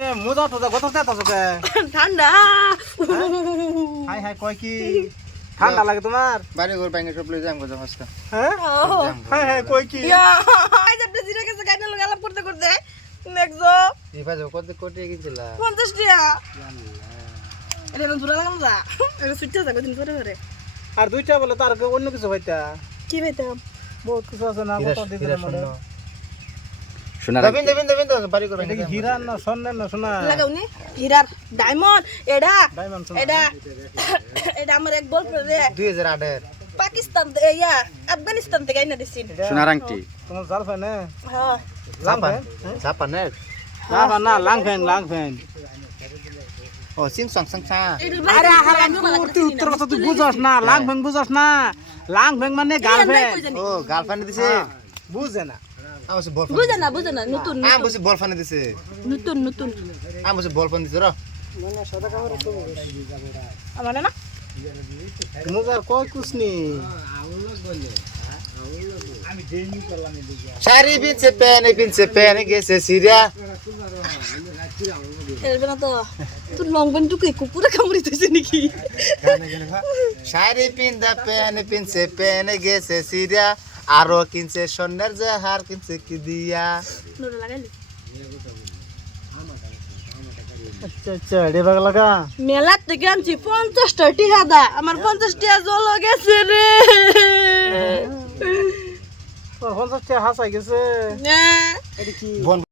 মোজা তো গত কে ঠান্ডা হাই হাই কয় কি ঠান্ডা লাগে তোমার বাড়ি ঘর বাইঙ্গে সব লই যাম গো জমাসকা হ্যাঁ হাই হাই কয় কি ইয়া আজ আপনি জিরা কাছে গাইনা লগে আলাপ করতে করতে নেক্সো ইবা যাও কত কোটি কিনছিলা 50 টাকা এটা না দূরা লাগাম যা এটা সুইটটা যাবে দিন পরে পরে আর দুইটা বলে তার অন্য কিছু হইতা কি হইতাম বহুত কিছু আছে না কত দিতে মনে শোনা দেবিন তো বাড়ি ঘর এটা বাইঙ্গে কি হীরা না স্বর্ণের না সোনা লাগাওনি হীরার ডায়মন্ড এটা ডায়মন্ড এটা এটা আমার এক বলফ্রেন্ড রে 2008 এর পাকিস্তান ইয়া আফগানিস্তান থেকে আইনা দিছিন সোনার আংটি তোমার গার্লফ্রেন্ড হ্যাঁ জাপানের না না লাং ফ্যান ও সিম সং সং সা আরে আরে তুই উত্তর কথা তুই বুঝছস না লাং ফ্যান মানে গার্লফ্রেন্ড ও গার্লফ্রেন্ড দিছে বুঝে না আমি বলছি বলফ্রেন্ড বুঝে না নতুন আমি বলছি বলফ্রেন্ড দিছে নতুন আমি বলছি বলফ্রেন্ড দিছে র আমার না মুজার কয় কুছনি শাড়ি পিনছে পেনে গেছে সিরিয়া এরবে না তো তুই লং প্যান্ট টুকু কুকুরে কামড়ি দিছিস নাকি শাড়ি পিনছে পেনে গেছে সিরিয়া আরো কিনছে স্বর্ণের জাহার কিনছে কি দিয়া নোরে লাগাইলি আচ্ছা রেবাগ লাগা মেলা থেকে আনছি 50 টাকা দা আমার 50 টাকা জল গেছে রে তোর 50 টাকা হাসাই গেছে না এটা কি বোন